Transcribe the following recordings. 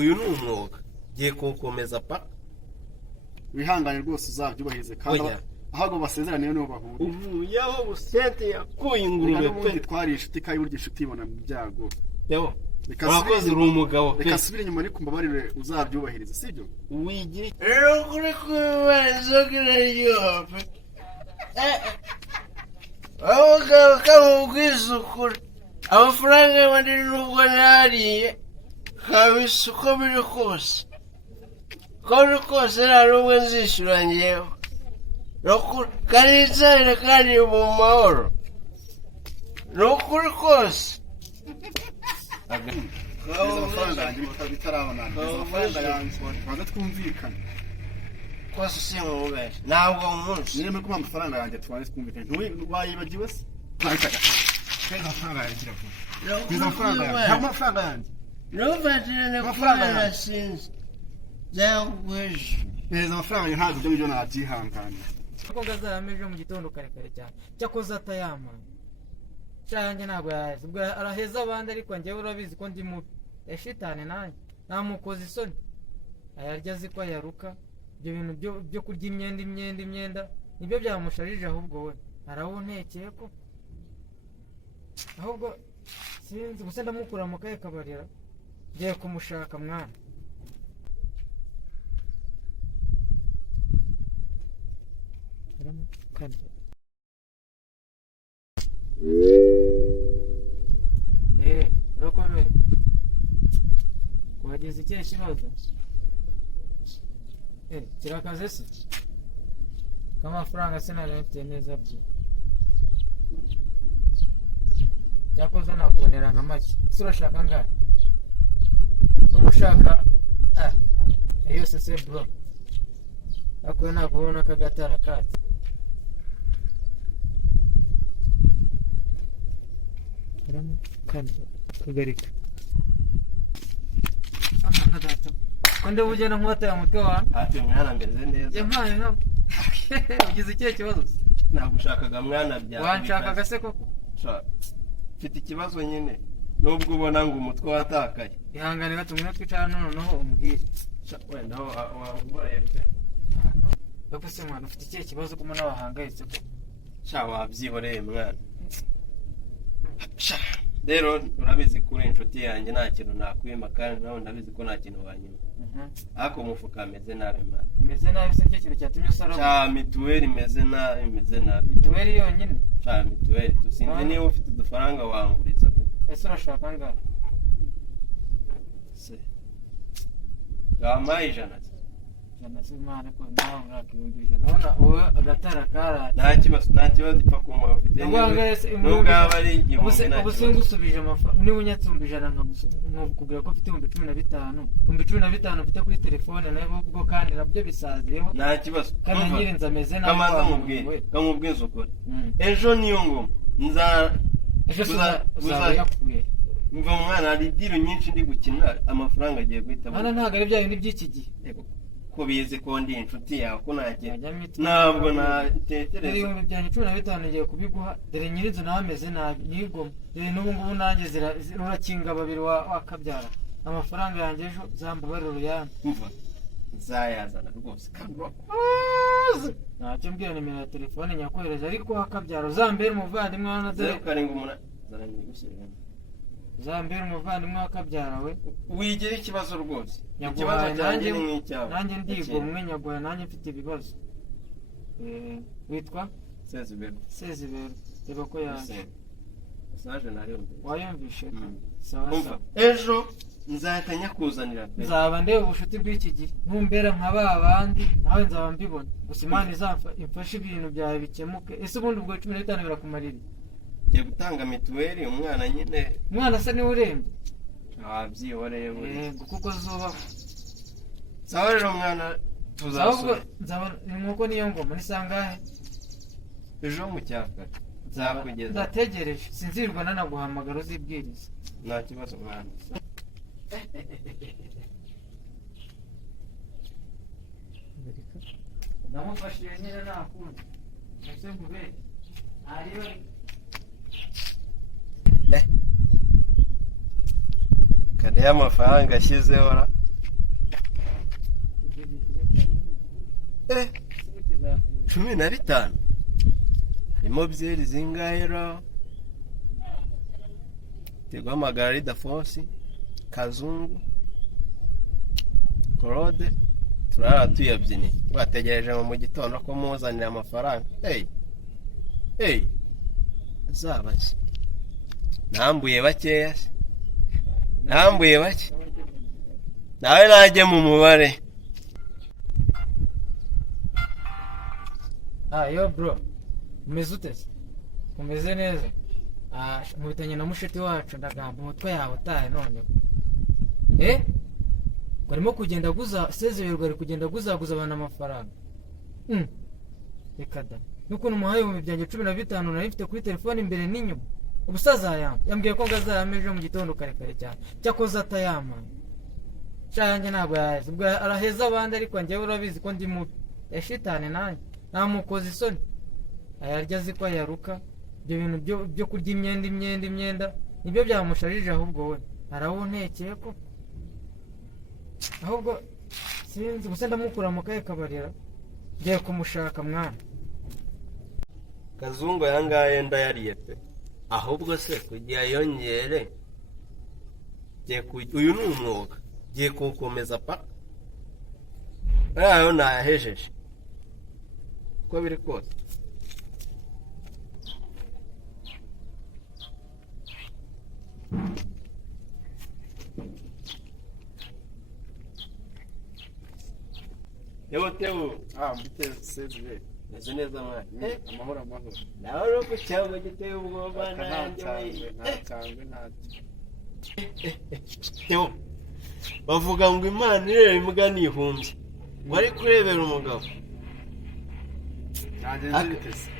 uyu ni umwuga giye kuwukomeza pa wihangane rwose uzabyubahirize kandi ahubwo basezeraniye niho bahura uvuyeho busente yakuye ingurube pe twari inshuti kandi burya inshuti ibona mu byago yewe urakoze uri umugabo pe reka subire inyuma ariko mbabarire uzabyubahirize sibyo wigira rero kuri kubarizo kiraryoha pe abagabo kamubwiza ukuri amafaranga y'abandi nubwo nariye kabisa uko biri kose nta n'umwe nzishyura ngewe kandi nzarire kandi mu mahoro ni ukuri kose amafaranga yanjye bitarabona amafaranga yanjye baza twumvikana kose si nkubere ntabwo umunsi niyo mpamvu amafaranga yanjye twaje twumvikana ntiwayibagiwe se tweza amafaranga yanjye kiravuga tweza amafaranga yanjye ntabwo amafaranga yanjye ntufatirane kubera sinzi byagweje neza amafaranga yanjye ntabwo ibyo ngibyo nabyihanganira ko gazarame ejo mu gitondo kare cyane cyakoze atayamana cyanjye ntabwo yaje ubwo araheza abandi ariko njyewe urabizi ko ndi mubi yashitane nanjye namukoze isoni ayarya azi ko ayaruka ibyo bintu byo kurya imyenda nibyo byamusharije ahubwo we arawuntekeye ko ahubwo sinzi gusa ndamukura mu kaye kabarira ngiye kumushaka mwana urakomeye wagize ikihe kibazo kirakaze se k'amafaranga sinari mfite neza byo cyakoze nakubonera nka make ese urashaka angahe umushaka yose se bro ariko ntabwo ubona akagatara katse kagarika amana data ko ndabugena nk'uwataye umutwe wawe ati mwana meze neza yampaye nka ugize ikihe kibazo nagushakaga mwana byawe wanshakaga se koko mfite ikibazo nyine nubwo ubona ngo umutwe watakaye ihangane gato ngwino twicara noneho umubwire wenda wamuboneye ariko se mwana ufite ikihe kibazo ko mbona wahangayitse ko wabyihoreye mwana rero urabizi kuri inshuti yanjye nta kintu nakwima kandi nawe ndabizi ko nta kintu wanyuma ariko umufuka ameze nabi mwana imeze nabi se kintu cyatumye usara cya mituweli imeze nabi mituweli yonyine cya mituweli tusinzi niba ufite udufaranga wanguriza ese urashaka angahe se gampaye ijana se imana ko nawe urakiyumvisha urabona wowe agatara karaje nta kibazo ipfa kuma ufite nubwo aba ari igihumbi ubu singusubije amafaranga niba unyatsumba ijana nkakubwira ko mfite ibihumbi 15 ibihumbi 15 mfite kuri telefone nawe ubwo kandi nabyo bisaziyeho nta kibazo kandi nyirinze ameze nabi kamubwiza ukuri ejo niyo ngoma ejo uzabikuye mva mwana hari idiro nyinshi ndi gukina amafaranga agiye guhita hano ntabwo ari bya bintu by'iki gihe ko bizi ko ndi inshuti yawe ko ntabwo natekereza ibihumbi byanjye 15 ngiye kubiguha dore nyirinzu nawe ameze nabi nigoma dore n'ubu ngubu nanjye rurakinga babiri wakabyara amafaranga yanjye ejo zambabarira uruyange umva nzayazana rwose ntacyo mbwira nimero ya telefone nyakohereje ariko wakabyara uzambere umuvandimwe wa nadore uzambere umuvandimwe wakabyara we wigira ikibazo rwose ikibazo cyanjye ni nk'icyawe nanjye ndigomwe nyaguhaye nanjye mfite ibibazo witwa Sezibero reba ko yaje wayumvishe sawa ejo nzahita nyakuzanira nzaba ndeba ubushuti bw'iki gihe ntumbera nka ba bandi nawe nzaba mbibona gusa imana imfashe ibintu byawe bikemuke ese ubundi ubwo 15 birakumarira ngiye gutanga mituweli umwana nyine umwana se niwe urembye wabyihoreye yego kuko zubaho sawa rero mwana tuzasura nk'uko niyo ngoma ni sangahe ejo mu cyaka nzakugeza ndategereje sinzirwa nanaguhamagara uzibwiriza nta kibazo mwana ndamufashije nyine nakunda ese ngube areba y'amafaranga ashyizeho ra cumi na bitanu harimo byeri zingahe ra guhamagara Ridafonsi Kazungu Claude turara tuyabyiniye bategereje mu gitondo ko muzanira amafaranga azaba se nambuye bakeya nambuye bake nawe najye mu mubare. Yo bro umeze ute? Umeze neza? Mubitanye na mushiti wacu ndagamba umutwe yawe utaye none barimo kugenda guza sezererwa ari kugenda guzaguza abantu amafaranga reka da nukuntu umuhaye mu byanjye 15 nari mfite kuri telefone imbere n'inyuma ubusaza yambwiye ko ngazayameje mu gitondo kare cyane cyakoze atayama cyangwa ntabwo yaje ubwo araheza abandi ariko njyewe urabizi ko ndi mubi yashitane nanjye namukoze isoni ayarya ziko yaruka ibyo bintu byo kurya imyenda nibyo byamushajije ahubwo we arawuntekeye ko ahubwo sinzi gusa ndamukura mu kaye kabarira ngiye kumushaka mwana. Kazungu yangaye ndayariye pe ahubwo se kugira yongere uyu ni umwuga giye kukomeza pa ayo nayahejeje ko biri kose. Tewo mbiteze neze neza mwana amahoro nawe ro ku cyangwa giteye ubwoba nanjye Tewo bavuga ngo Imana ireba imbwa nihumbye wari kurebera umugabo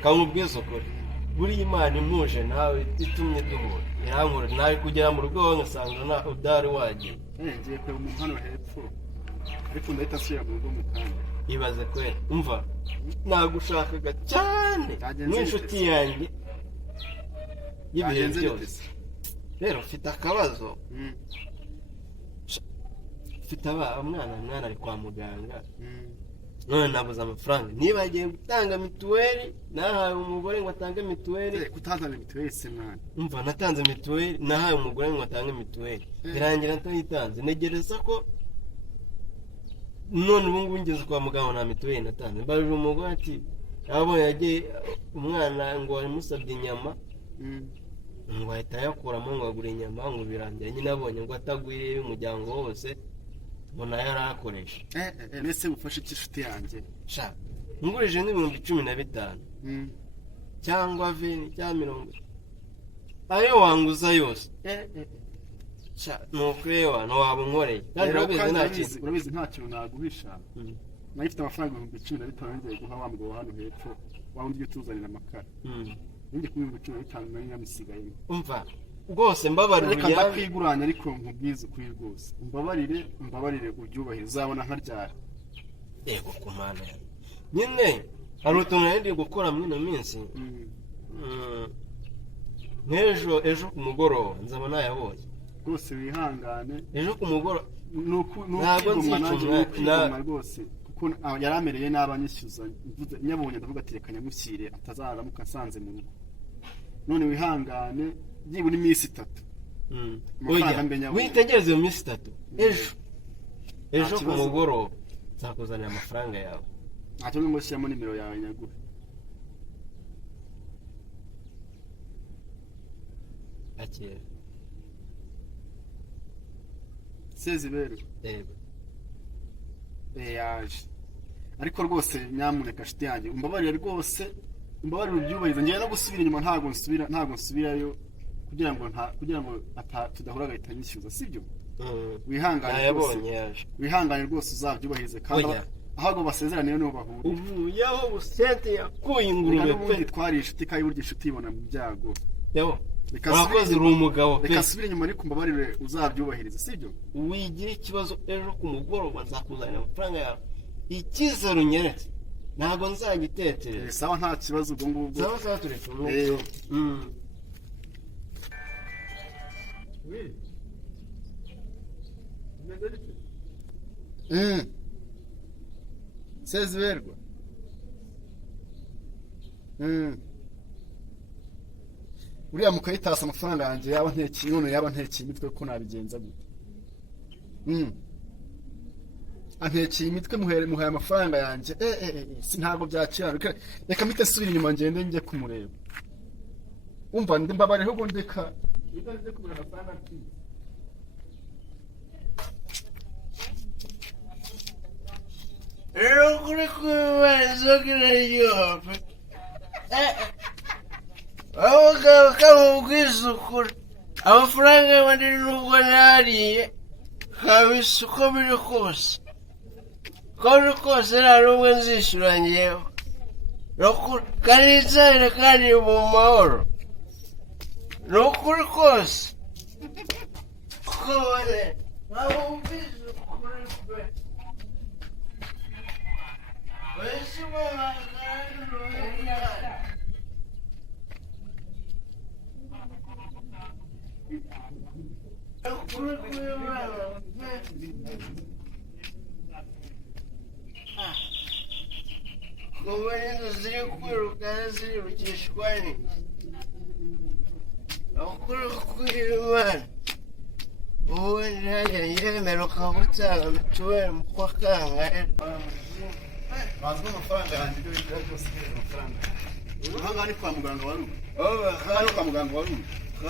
kamubwiza ukuri buri Imana imuje nawe itumye duhura irankura nawe kugera mu rugo ngasanga udari wagiye ngiye kwe mu hano hepfo ariko ndahita asubira mu rugo mu kanya ibaze kwe umva nagushakaga cyane n'inshuti yanjye y'ibihe byose rero mfite akabazo mfite umwana ari kwa muganga none nabuze amafaranga niba agiye gutanga mituweli nahaye umugore ngo atange mituweli kutazana mituweli se mwana umva natanze mituweli nahaye umugore ngo atange mituweli birangira ntayitanze negereza ko none ubu ngubu ngeze kwa muganga nta mituweli natanze mbarije umugore ati abonye yagiye umwana ngo wamusabye inyama ngo ahita yakuramo ngo agure inyama ngo birangira nyine abonye ngo atagwiriye umuryango wose mbona yarakoresha nese mufashe inshuti yanjye sha ngurije n'ibihumbi 15 cyangwa 20 cyangwa 50 ayo wanguza yose sha nukurewa no wabunkoreye kandi urabizi nta kintu naguhisha nayifite amafaranga 15 ngiye guha wa mugabo hano hepfo wa undi utuzanira amakara ngiye kubimba 15 nari namisigaye umva rwose mbabarire reka ndakwiguranya ariko nkubwize kuri rwose mbabarire ubyubahiriza uzabona nkaryara yego kumana nyine hari utuntu nari gukora muri ino minsi ejo ku mugoroba nzaba nayabonye rwose wihangane ejo ku mugoroba ntabwo nzicuma rwose kuko yaramereye n'abanyishyuza nyabonye ndavuga ati reka nyamushyire atazaramuka asanze mu rugo none wihangane byibura iminsi 3 witegereze iyo minsi 3 ejo ku mugoroba nzakuzanira amafaranga yawe ntacyo ngo shyiramo nimero yawe nyagura akira Sezibero yaje ariko rwose nyamuneka shiti yanjye umbabarire rwose umbabarire ubyubahiriza ngiye no gusubira inyuma ntago nsubirayo kugira ngo tudahura gahita nyishyuza sibyo wihangane rwose uzabyubahirize kandi ahubwo basezeraniye niho bahura yaho busente yakuye ingurube pe twari inshuti kandi burya inshuti ibona mu byago yaho urakoze uri umugabo pe reka subira inyuma ariko umbabarire uzabyubahiriza sibyo wigira ikibazo ejo ku mugoroba nzakuzanira amafaranga yawe icyizere unyeretse ntabwo nzagitetereza sawa nta kibazo ubwo ngubwo sawa turetse Seziberwa. Uriya mukayitasa amafaranga yanjye yaba ntekeye none yaba ntekeye imitwe ko nabigenza gute? Antekeye imitwe muhaye amafaranga yanjye si ntabwo byakira reka mpite nsubira inyuma ngende njye kumureba. Umva ndimbabareho ngo ndeka idaze kubura amafaranga mfite. rero kuri kubibaza kiraryoha aho kamubwiza ukuri amafaranga y'abandi nubwo nariye kabisa uko biri kose nta n'umwe nzishyura ngewe kandi nzabire kandi mu mahoro ni ukuri kose kone kamubwiza ukuri pe wese kuba inzu ziri kwiruka ziribukishwa ni ukuri kw'Imana wowe nanjye yemera ukabutanga mituweli mu kwa kangahe Bazwa amafaranga yanjye ibyo bigira byose amafaranga. Aha ni kwa muganga wari ubu. Kwa muganga wari ubu.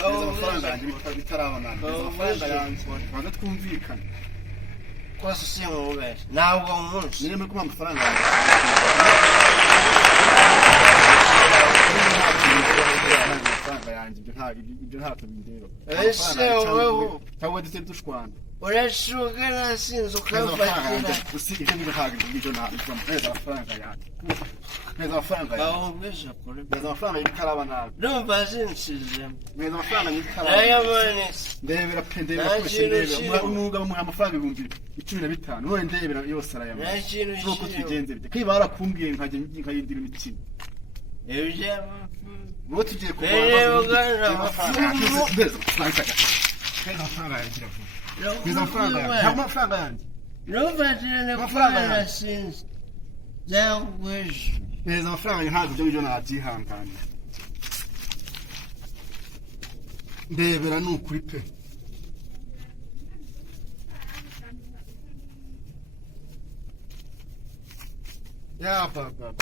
Amafaranga yanjye bitarabona. Amafaranga yanjye baza twumvikana. Kwasi si mubere ntabwo umunsi Niyo muri kumpa amafaranga yanjye. Amafaranga yanjye ibyo ntabwo bindeba. Ese wowe tawe dute dushwana. urashuka nasinze ukafatira Usi ibyo ntabwo ibyo ntabwo amafaranga yanjye. Neza amafaranga yanjye. aho ubwisha kuri Neza amafaranga y'ikaraba nabi. ndumva zinshizemo Neza amafaranga y'ikaraba. ayamanisi Ndebera pendera kwese umugabo mu amafaranga 15,000 none ndebera yose arayama nta kintu nuko tugenze bite kwiba barakumbwiye nkayindira imikino ibyo uwo tugiye amafaranga yanjye ntufatirane kuba nasinze byagweje neza amafaranga ntabwo ibyo ngibyo nabyihangana ndebera ni ukuri pe ya baba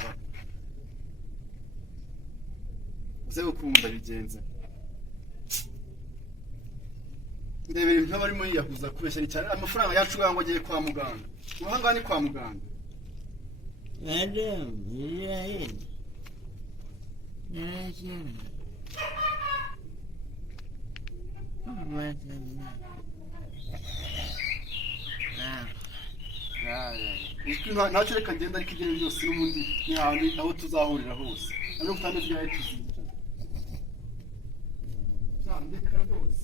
uze gukunda bigenze ndebera ibintu barimo yiyahuza kubeshya cyane amafaranga yacu ngo agiye kwa muganga uhanga ni kwa muganga madam iriyahinda narakenda ntacyo reka ngenda ariko ibyo byose n'ubundi ni ahantu aho tuzahurira hose ariko utameze ibyawe tuzica ndeka rwose